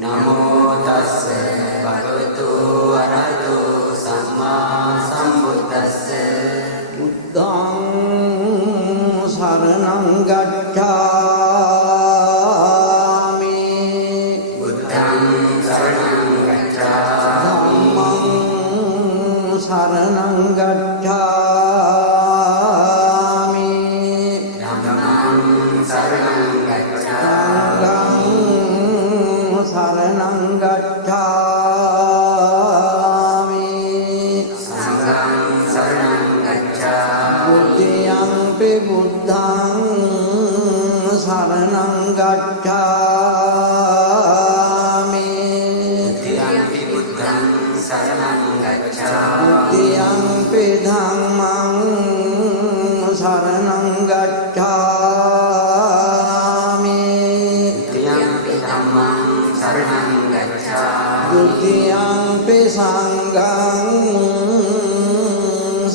नमो तस्से भगवतो अरहतो सम्मा सम्बुद्धस्से बुद्धं शरणं गच्छामि बुद्धं शरणं गच्छामि धम्मं शरणं गच्छामि धम्मं शरणं गच्छामि शरणं गच्छामि संघं शरणं गच्छामि बुद्धियंपि बुद्धं शरणं गच्छामि द्वितीयंपि बुद्धं शरणं गच्छामि बुद्धियंपि धम्मं शरणं गच्छामि द्वितीयंपि धम्मं शरणं गच्छामि द्वितीयंपि संघं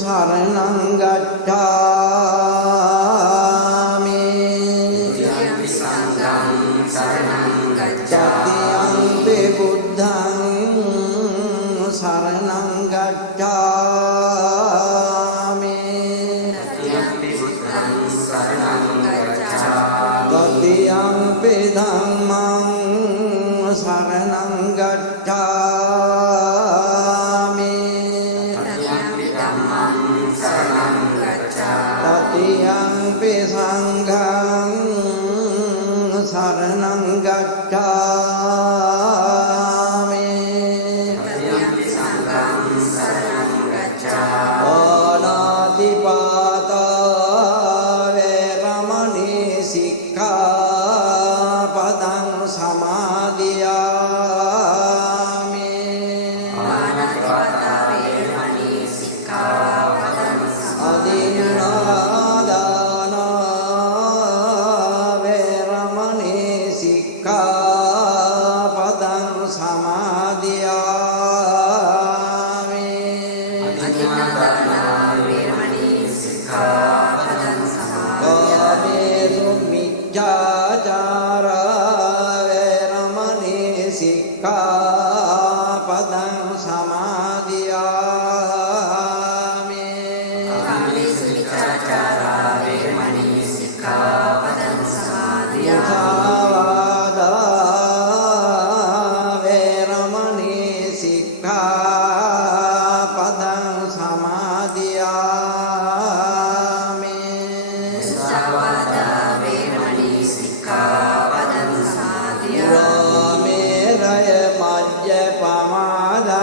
शरणं गच्छामि द्वितीयंपि संघं शरणं गच्छामि तृतीयंपि बुद्धं शरणं गच्छामि तृतीयंपि बुद्धं शरणं गच्छामि तृतीयंपि धम्मं शरणं गच्छामि तृतीयंपि धम्मं शरणं गच्छामि तृतीयंपि संघं शरणं गच्छामि तृतीयंपि संघं शरणं गच्छामि अनादिपाता वेरमणि सिक्खापदं समादियामि पाणिपाता वेरमणि सिक्खापदं अदीनादाना वेरमणि सिक्खापदं समादियामि समादियामि वेरमणि सिक्खापदं समादियामि कामेषु मिथ्याचारा वेरमणि सिक्खापदं समादियामि कामेषु मिथ्याचारा वेरमणि सिक्खापदं समादियामि मुसावादा वेरमणि सिक्खापदं समादियामि मुसावादा वेरमणि सिक्खापदं समादियामि पुरामेरय मज्जपमादट्टाना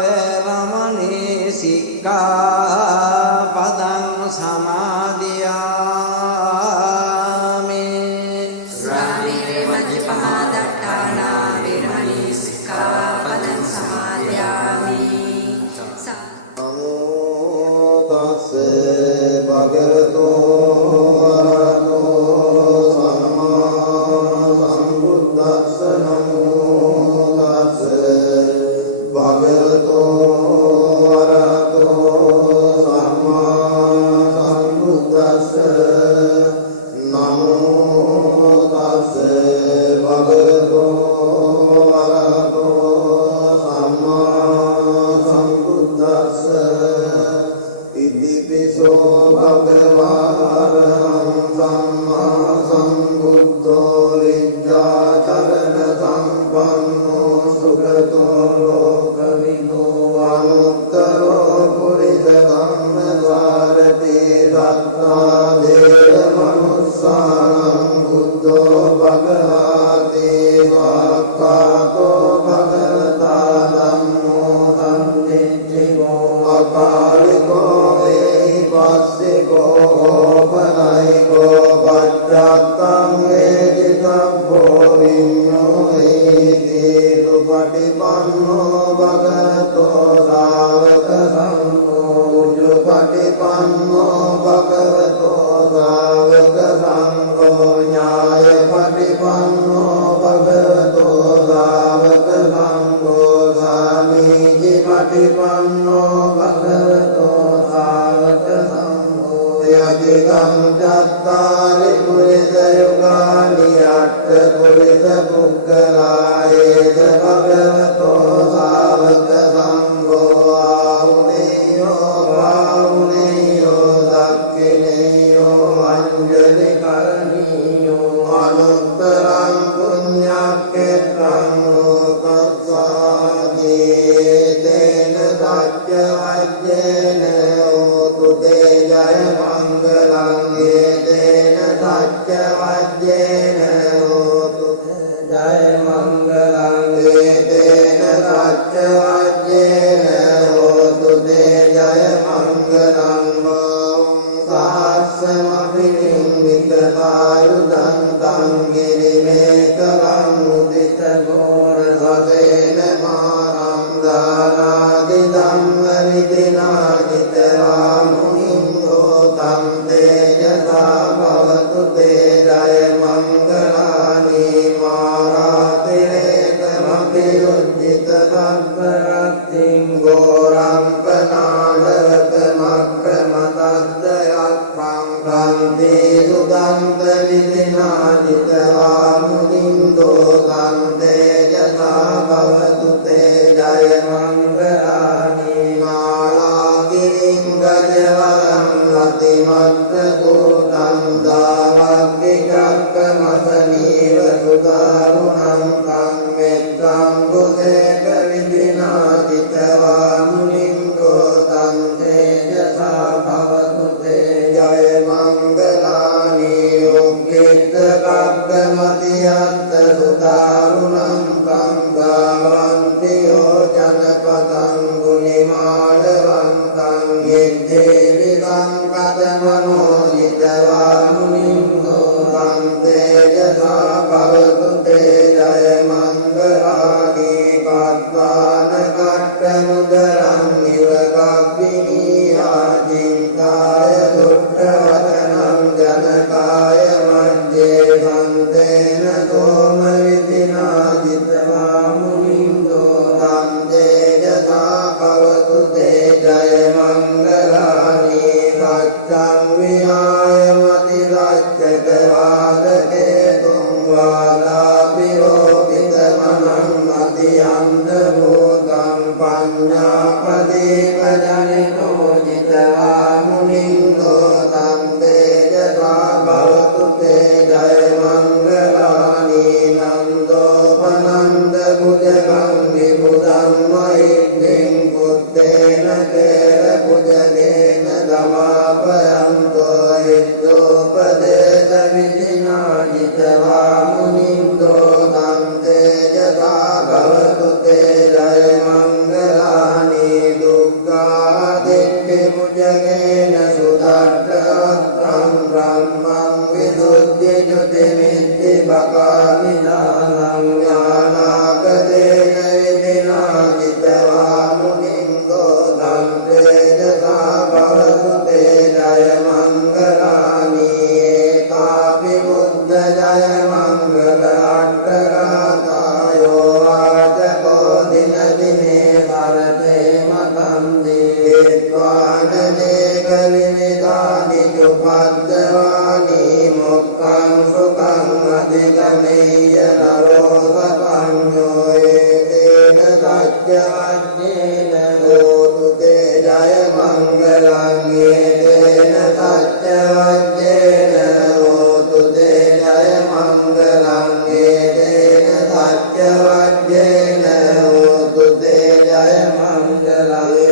वेरमणि सिक्खापदं समादियामि सुरामेरे मज्जपमादट्टाना वेरमणि सिक्खापदं समादियामि नमो तस्से भगवतो अरहतो सम्मा सम्बुद्धस्से नमो तस्से भगवतो अरहतो सम्मा सम्बुद्धस्से नमो तस्से भगवतो अरहतो सम्मा सम्बुद्धस्से इतिपिसो भगवान् सम्मा सम्बुद्धो विद्याचरण सम्पन्नो सुखतो लोकविदो अनुत्तरो पुरितधम्मसारथि सत्तादेव मनुष्याणां बुद्धो भगवाति साक्षातो भगवता धम्मो सन्निधिको अकालिको वैपस्सिको गोपनैको पश्चात्तं वेदितव्यो विज्ञोति सुपटिपन्नो भगवतो सावकसङ्घो उजुपटिपन्नो भगवतो सावकसङ्घो न्यायपटिपन्नो भगवतो सावकसङ्घो स्वामीजिपटिपन्नो भगवतो सावकसङ्घो यजितं चत्तारि पुरिसयुगानि अष्ट යත්ත සුදාරුණං සංඝාවන්ති යෝජනපතං ගුණිමාලවන්තං යෙද්දේ විසංකතමනෝ ජිතවානුනින්දෝ සම්තේජසා භවතු තේ ජය මංගලානී කත්වාන කට්ටමුදරං නිවකබ්බිනීහා චින්තාය දුට්ඨවදනං ජනකාය මජ්ජේ සම්තේන සෝම විදිනා ජිතවා මුනින්දෝ සම්තේජසා භවතු තේ ජය මංගලානී සච්ඡං විහාය මති රච්චක වාදකේ තුං වාදාපිරෝ පිතමනං අධියන්ත භූතං පඤ්ඤාපදීප ජනිතෝ ජිතවා මුනින්දෝ සම්තේජසා භවතු තේ ජය මංගලානී නන්දෝපනන්ද බුද්ධං විබුධං මහිද්දෙන් බුद्धේන තේර බුද්ධේන දමාපයන්තෝ ඉද්දෝපදේශ විදිනා ජිතවා මුනින්දෝ සම්තේජසා භවතු තේ ජය මංගලානී දුක්ඛාදික්ඛි මුජගේන සුදට්ඨං බ්‍රහ්මං විදුද්ධි ජුතිමිත්ති බකාමිනානං ඥානාගදේන විදිනා ජිතවා මුනින්දෝ සම්තේජසා භවතු තේ ජය මංගලානී ඒකාපි බුද්ධ ජය මංගල අට්ඨඝාතායෝ වාචකෝ දින දිනේ සරතේ මතන්දී ඒත්වාන දේක විවිධානි චුපද්දවානි මොක්ඛං සුඛං අධිගමේය නරෝ සපඤ්ඤෝ ඒතේන සත්‍යවඥේන හෝතු තේ ජය මංගලං ඒතේන සත්‍යවඥේන හෝතු තේ ජය මංගලං ඒතේන සත්‍යවඥේන හෝතු තේ ජය මංගලං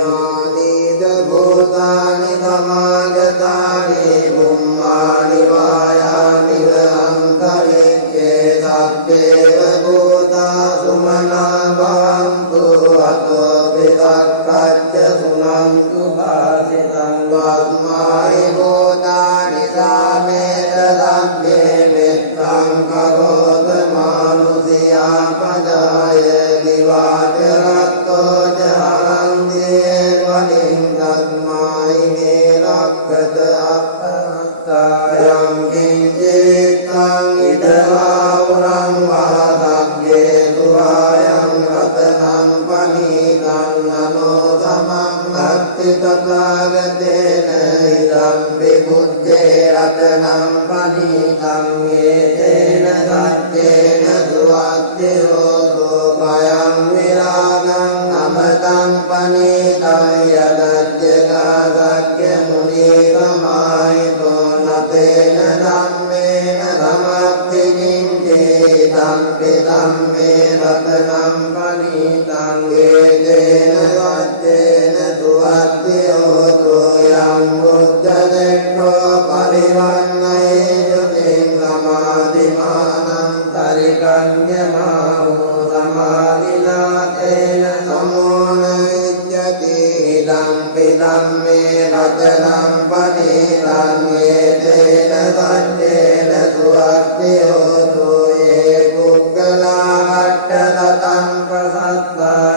ආදීද භූතානි සමාගතානි බුම්මානි වායානි අන්තරික්ඛේ සබ්බේව භූතා සුමනා භවන්තු අතෝ විදක්ඛච්ච සුනන්තු භාසිතං වස්මායි භූතානි සාමේත සබ්බේ මෙත්තං කරෝත මානුසියා පජාය දිවාචරත්තෝ ජහරන්දේ වලින් තස්මායි මේ රක්ඛත අප්පනක්කායං කිංචිත්තං ඉදවාවරං වහදග්ගේ සුවායං රතනං පනීතං නමෝ තමං භක්ති තථාගතේන ඉදම්පි බුද්ධේ රතනං පනීතං ඒතේන සච්චේන සුවත්තිරෝතෝ පයං විරාගං අමතං පනීතං යදජ්ජකාසක්්‍ය මුනීකමායිතෝ නතේන ධම්මේන සමත්ති කිංචේ ධම්පි ධම්මේ රතනං පනීතං ඒතේන සච්චේන සුවත්තිරෝතෝ යං බුද්ධදෙක්ඛෝ පරිවන්නයේ ජුතින් සමාධිමානං තරිකඤ්ඤමාහෝ සමාධිනාතේන සමෝන විජ්ජති ධම්පි ධම්මේ රතනං පනීතං ඒතේන සච්චේන සුවත්තිරෝතෝ යේ පුග්ගලා අට්ඨතං ප්‍රසත්තා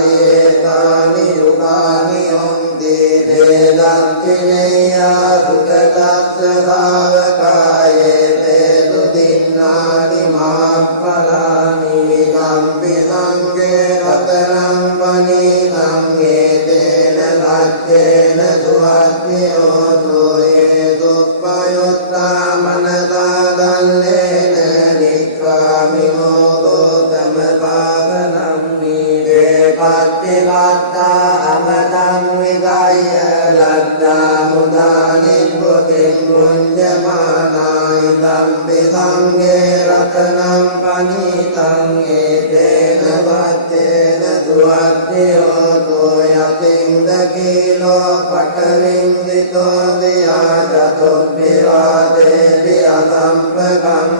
දත්තාරේතානි යුගානි හොන්ති තේ දක්ඛිනේයා සුතතස්ස භාවකායේ තේ දුදින්නානි මහප්පලානි විගම්පි සංඝේ රතනං පනීතං ඒතේන සච්චේන සුවත්තිරෝතෝ යේ දුප්පයුත්තා මනසා දල්ලේන නික්ඛාමිනෝ ගෝතම පාවනං නීවේ පත්තිවත්තා අමතං විගය ලද්දා මුදා නිබ්බුතින් මුඤ්ඤමානායි ධම්පි සංඝේ රතනං පනීතං ඒතේන වත්තේන සුවත්තිරෝතෝ යතින් දකීලෝ පඨවින් දිතෝ දියා චතුබ්බිරාතේ වියසම්පකම්පියෝ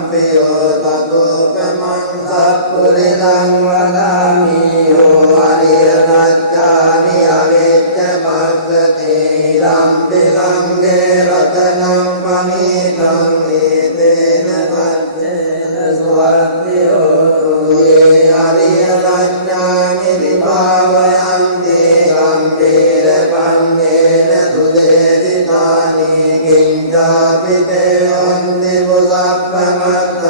පුරිලං වදාමි යෝ අරිය සත්‍යානි අවෙච්ච පස්සති ඉදම්පි සංඝේ රතනං පනිතං ඒතේන පච්චේන සුවර්තියෝ යේ අරිය සත්‍යානි විභාවයන්ති ගම්භීර පන්නේන සුදේසිතානි කිංජාපිතේ වන්දි පුසප්පමත්තනතේ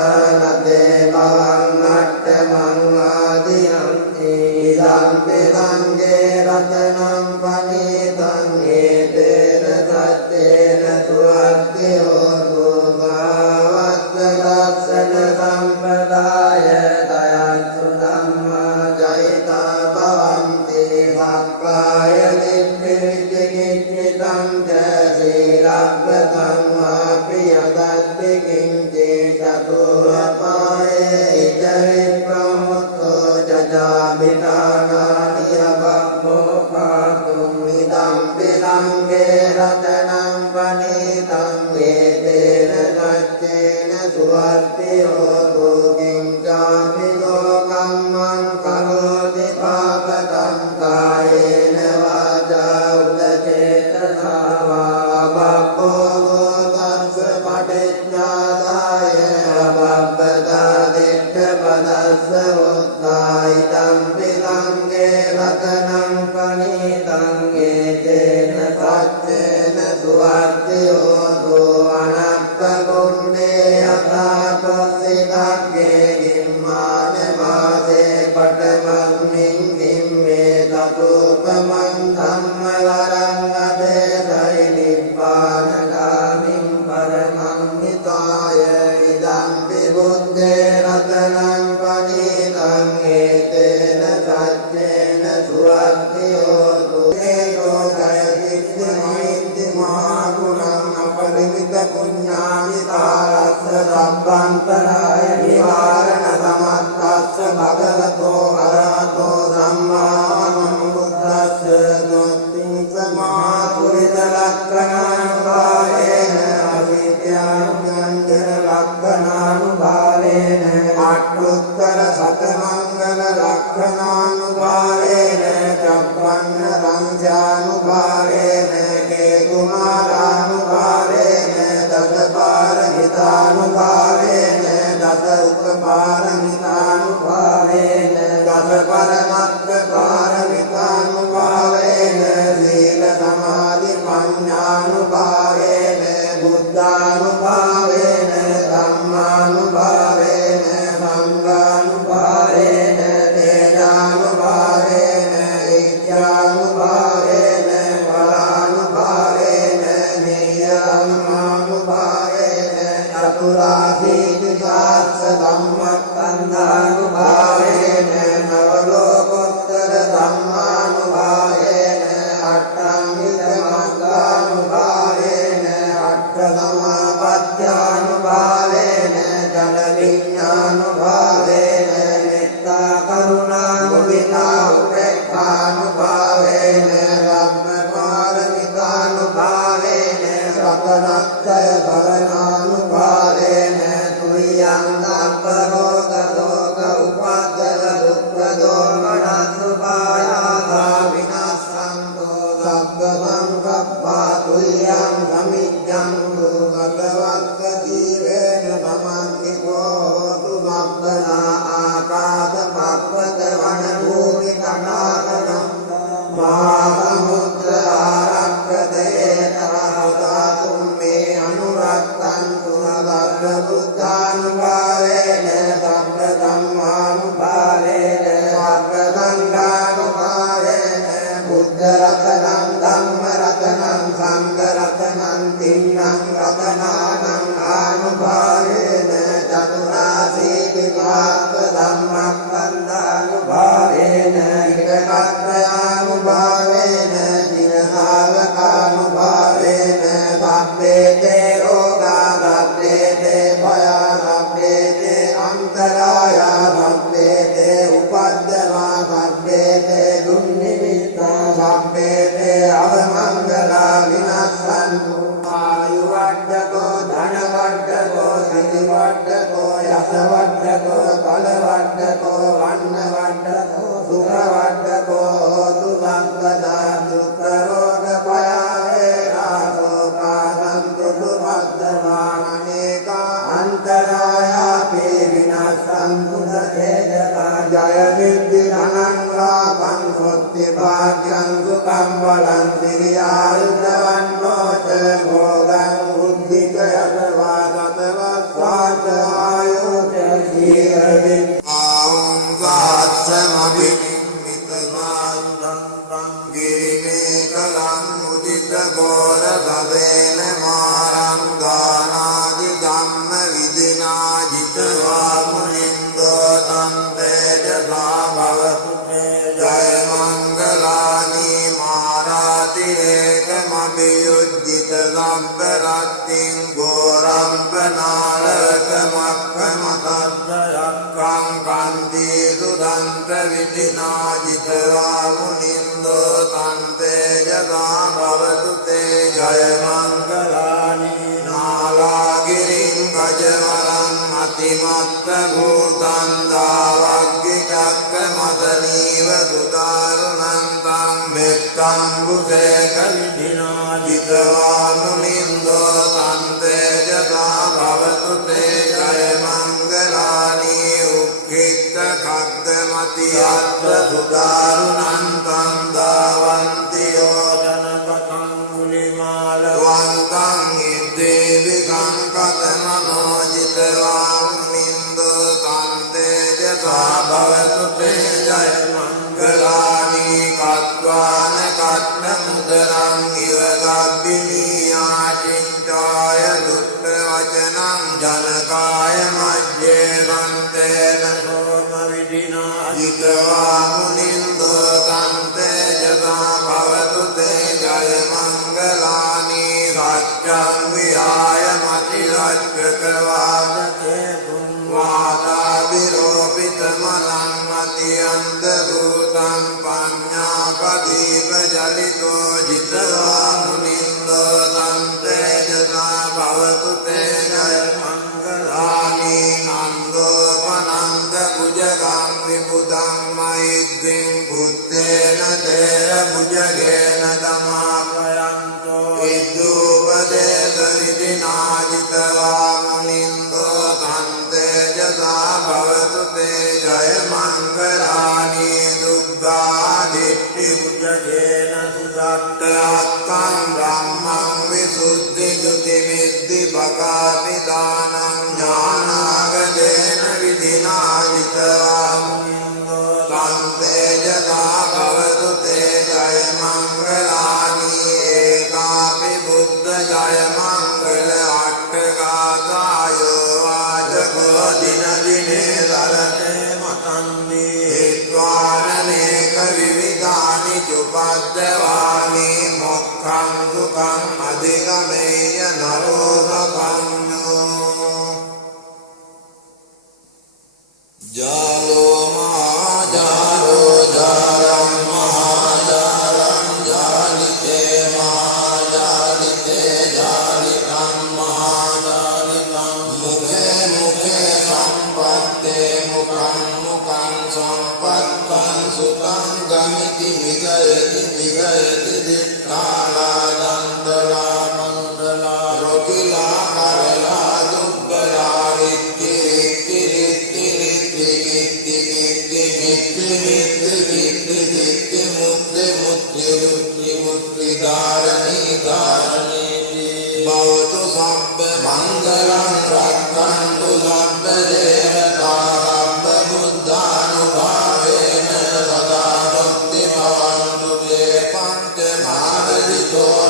භවං අට්ඨමං ආදියන්ති ඉදම්පි සංඝේ රතනං පනිතං ඒතේන සත්තේන සුවර්තියෝ දුගාවස්ස දස්සන සම්පදාය දයත්සු ධම්මා ජයිතා භවන්ති සක්කාය දිට්ඨි විචිකිච්ඡිතං ච සීලබ්බතං වාපි යදත්ති කිංචේ චතුරපායේ ඉච විප්‍රමුත්තෝ ජජාමිනානානි අබ්බෝ පාතුම් ඉදම්පි සංඝේ රතනං පනිතං ඒතේන සච්චේන සුවර්තියෝ දුකින්චාපි ලෝකම්මං කරෝති පාපකං කායේන වාචා උදචේතසා වා බබ්බෝ ගෝතස්ස පටිච්චාදාය අබබ්බදා දිට්ඨ පදස්ස උත්ථායිතම්පි සංඝේ රතනං පනිතං ඒතේන සච්චේන සුවර්තියෝ දෝ අනත්ත කුණ්ඩේ අතාපස්සිතග්ගේ ගිම්මාන වාසේ පඨමස්මින් ගිම්මේ තතෝපමං ධම්ම වරං අබේදයි නිබ්බානගාමින් පරමං හිතාය ඉදම්පි බුද්ධේ රතනං පනිතං ඒතේන සච්චේන සුවර්තියෝ දුේයෝ ජයතිත්ති මහිත්ති මහාගුණං අපරිමිත පුඤ්ඤානි තාරස්ස සම්බන්තරාය නිවාරණ සමත්තස්ස භගවතෝ අරහතෝ සම්මා සම්බුද්දස්ස ද්වත්තිං සමා පුරිස ලක්ඛණානුභාවේන අවිද්‍යාඥාන ලක්ඛණානුභාවේන අට්ඨුත්තර සතමංගල ලක්ඛණානුභාවේන චප්පන්න රංජානුභාවේන කේ කුමාරානුභාවේන දසපාරමිතානුභාවේන දස උපපාරමිතානුභාවේන දස පරමත්ත පාරමිතානුභාවේන සීල සමාධි පඤ්ඤානුභාවේන බුද්ධානුභාවේන ධම්මානුභාවේන සංඝානුභාවේන තේජානුභාවේන ඉච්ඡානුභාවේන බලානුභාවේන නියමානුභාවේන චතුරාසීතිසාස්ස ධම්මස්කන්ධානුභාවේන නවලෝකෝත්තර ධම්මානුභාවේන අට්ඨංගික මග්ගානුභාවේන අට්ඨ සමාපත්‍යානුභාවේන ජන විඥානුභාවේන මෙත්තා කරුණා මුදිතා උපේක්ඛානුභාවේන රම්ම පාරමිතානුභාවේන සතනක්ඛය කරණානුභාවේන තුයං දප්පරෝග ලෝක උපද්දව දුක්ඛ දෝමනසුපායාසා විනාශන්තෝ සබ්බ සංකප්පා තුයං සමිජ්ජං භගවත්ත ජීවේන තමන්ති කෝතු මග්ගනා ආකාශ පක්වත වන භූමි කටාකනම් මහා සමුද්‍ර ආරක්කදේ තරහදාතුම් මේ අනුරත්තං තුනදත්ත බුද්ධානුභාවේන සබ්බ ධම්මානුභාවේන සබ්බ සංඝානුභාවේන බුද්ධ රතනං ධම්ම රතනං සංඝ රතනං තින්නං රතනානං ආනුභාවේන චතුරාසීති මාත්ත ධම්මස්කන්ධානුභාවේන ඉකකත්‍රයානුභාවේන දිනහාවකානුභාවේන සබ්බේතේ රෝගා සබ්බේතේ භයා සබ්බේතේ අන්තරායා සබ්බේතේ උපද්දවා සබ්බේතේ දුන්නිමිත්තා සබ්බේතේ අවමංගලා විනස්සන්තු ආයුවට්ඨකෝ ධනවට්ඨකෝ සිරිවට්ඨකෝ යසවට්ඨකෝ බලවට්ඨකෝ අන්න වණ්ඩකෝ සුඛ වණ්ඩකෝ හෝතු සම්පදා දුක්ඛ රෝග භය වේරාසෝ කාසන්තු සුපද්දමානේකා අන්තරායාපි විනාශන්තු සේජකා ජය විද්දි අනංගාපං සොත්ති භාග්‍යං සුඛං බලං සිරියායුධවන්නෝ ච භෝගං බුද්ධිකය ප්‍රවාදතවස්වාච ආයෝච ජීවවින් ආං සාත්සමපි මිතමාරුදං ගිරිමේ කලං උදිත ගෝර භවේන මාරං ගානාදි ධම්ම විදිනා ජිතවා මුනින්දෝ තං තේජසා භවතු ජය මංගලානි මාරාතිරේකමභියුද්ධිත සම්පරත්තිං ගෝරම්පනාලකමක්කමතද්දයක්කං කන්ති සුදන්ත විදිනා ජිතවා මුනින්දෝ තං තේජසා භවතු තේ ජය මංගලානි නාලාගිරින් ගජවරං අතිමත්ත භූතං දාවග්ගිකක්ක මදනීව සුදාරුණං තං මෙත්තං බුසේක විදිනා ජිතවා මුනින්දෝ තං තේජසා භවතු තේ ජය මංගලානි උක්ඛිත කද්දමති අත්ත සුදාරුණං තං දාවන්ති යෝජනපතං මුලිමාල වන්තං ඉද්දේවිකං කතමනෝ ජිතවා මුනින්දෝ තං තේජසා භවතු තේ ජය මංගලානි කତ୍වාන කත්ත මුදරං ඉව ගබ්බිනීයා චින්තාය දුක්ඛ වචනං ජනකාය මජ්ජේ සන්තේන සෝම විදිනා ජිතවා මුනින්දෝ තං තේජසා භවතු තේ ජය මංගලානි සච්ඡං විහාය මති රච්චකවාදතේ වාදා විරෝපිත මනං මති අන්ධ භූතං පඤ්ඤාපදීප ජලිතෝ ජිතවා මුනින්දෝ තං තේජසා භවතු තේ ජය මංගලානි නන්දෝපනන්ද භුජගං විබුධං මෛද්දිං බුත්තේන තේර භුජගේන දමාපයන්තෝ ඉද්දූපදේශ විදිනා ජිතවා මුනින්දෝ තං තේජසා භවතු තේ ජය මංගලානි දුග්ගාදිට්ඨි භුජගේන සුදත්තයත්තං බ්‍රහ්මං විසුද්ධි ජුති මිද්දි බකාපි දානං ඥානාගදේන විදිනා ජිතවා මුනින්දෝ තං තේජසා භවතු තේ ජය මංගලානි ඒකාපි බුද්ධ ජය මංගල අට්ඨගාතායෝ වාචකෝ දින දිනේ දරතේ මතන්දි හිත්වානනේක විවිධානි චුපද්දවානි මොක්ඛං සුඛං අධිගමේය නරෝ සපඤ්ඤෝ ජාලෝ මහාජාලෝ ජාලං මහාජාලං ජාලිතේ මහාජාලිතේ ජාලිකං මහාජාලිකං මුඛේ මුඛේ සම්පත්තේ මුඛං මුඛං සම්පත්තං සුඛං ගමිති විගයති විගයති දික්ඛාලා දන්තලා මණ්ඩලා රොකිලා කරලා දුබ්බලා රිත්ති රිත්ති රිත්ති රිත්ති කිත්ති කිත්ති කිත්ති රිත්ති කිත්ති කිත්ති මුත්ති මුත්ති රුත්ති මුත්ති ධාරණී ධාරණීති භවතු සබ්බ මංගලං රක්ඛන්තු සබ්බ දේවතා සබ්බ බුද්ධානුභාවේන සදා භක්ති භවන්තු තේ පංච මහා විදෝ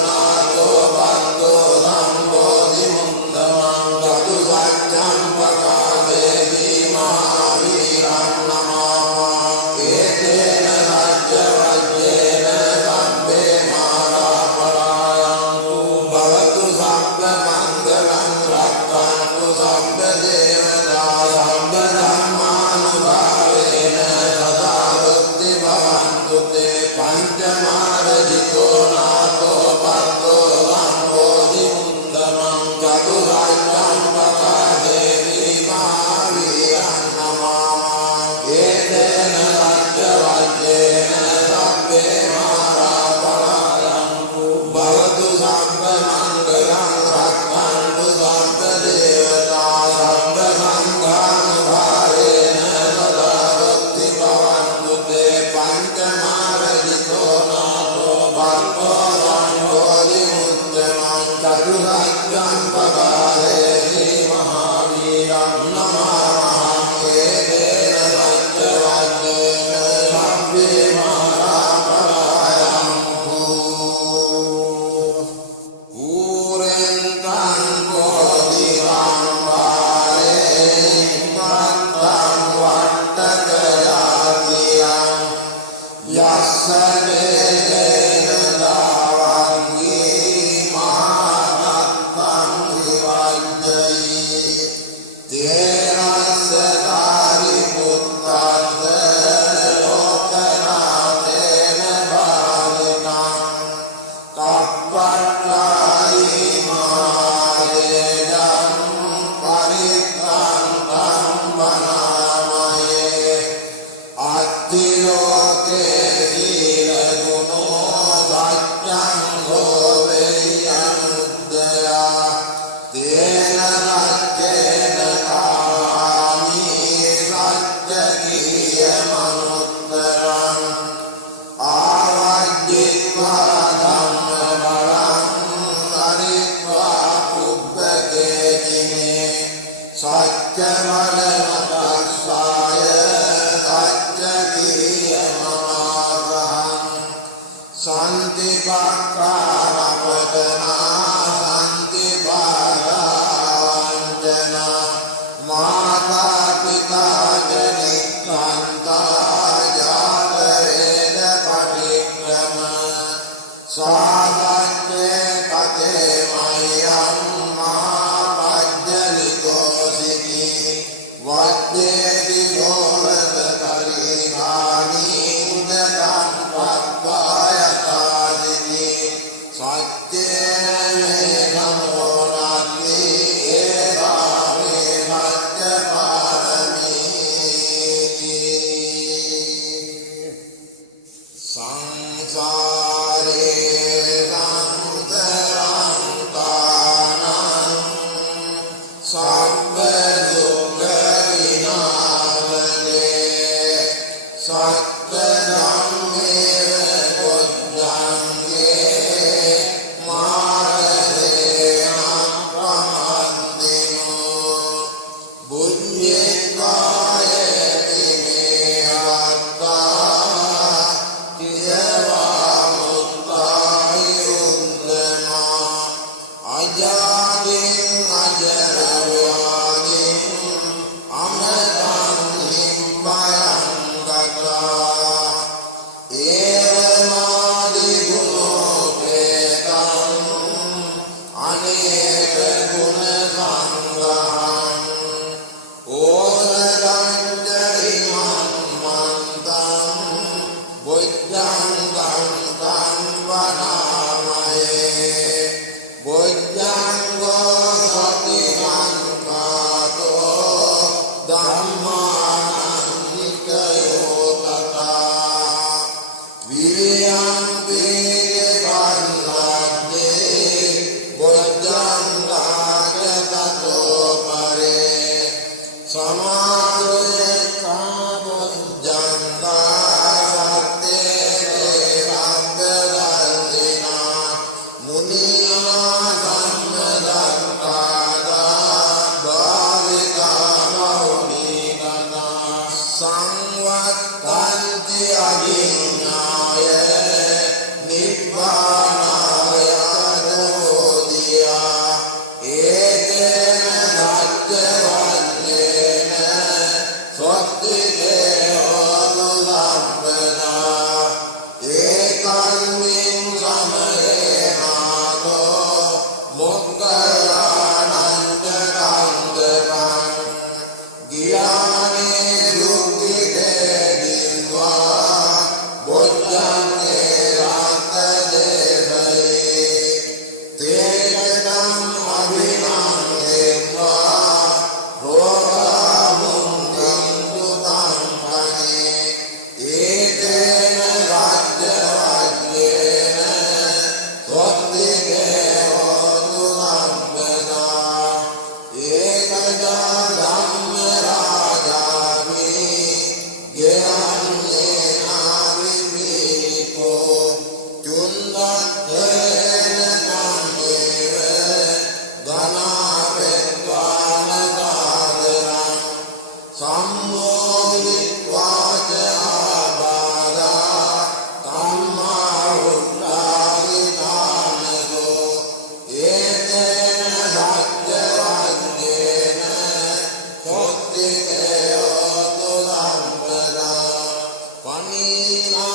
Panina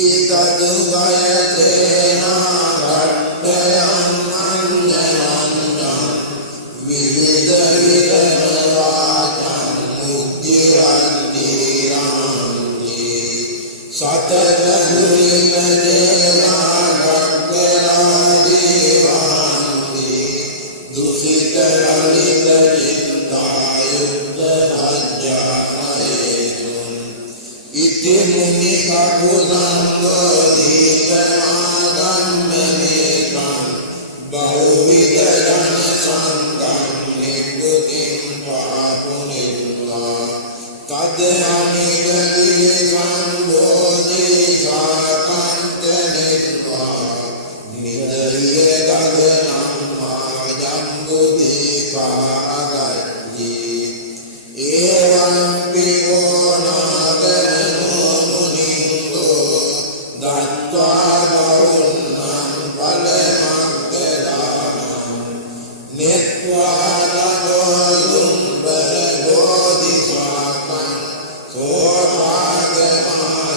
තදු ගයතේනා කට්ටයං අඤ්ඤනං විවිධ විරවාචං මුක්තිරන්තිරන්ති සතර දුරිත දේනා කට්ටයා දේවාන්ති දුසිත ලලිත චිත්තායුක්ත භජ්ජානයේසුන් ඉති මුනි කකුසංගෝ දීපමාදම්මනේකං බහුවිද ජන සංගම් නිබ්බුතින් පාපුනිල්ලා තද අනිගතිය සම්බෝධි සාකන්ත නිර්වා නිදරිය ගගනම් මාජම්බුදීපා අගජ්ජී ඒවං පිගෝ නාගනෝ මුනින්දෝ දත්වා බවුන්නම් පලමග්ගදානම් නෙත්වා නමෝ දුම්බර බෝධිසාකං සෝපාගමා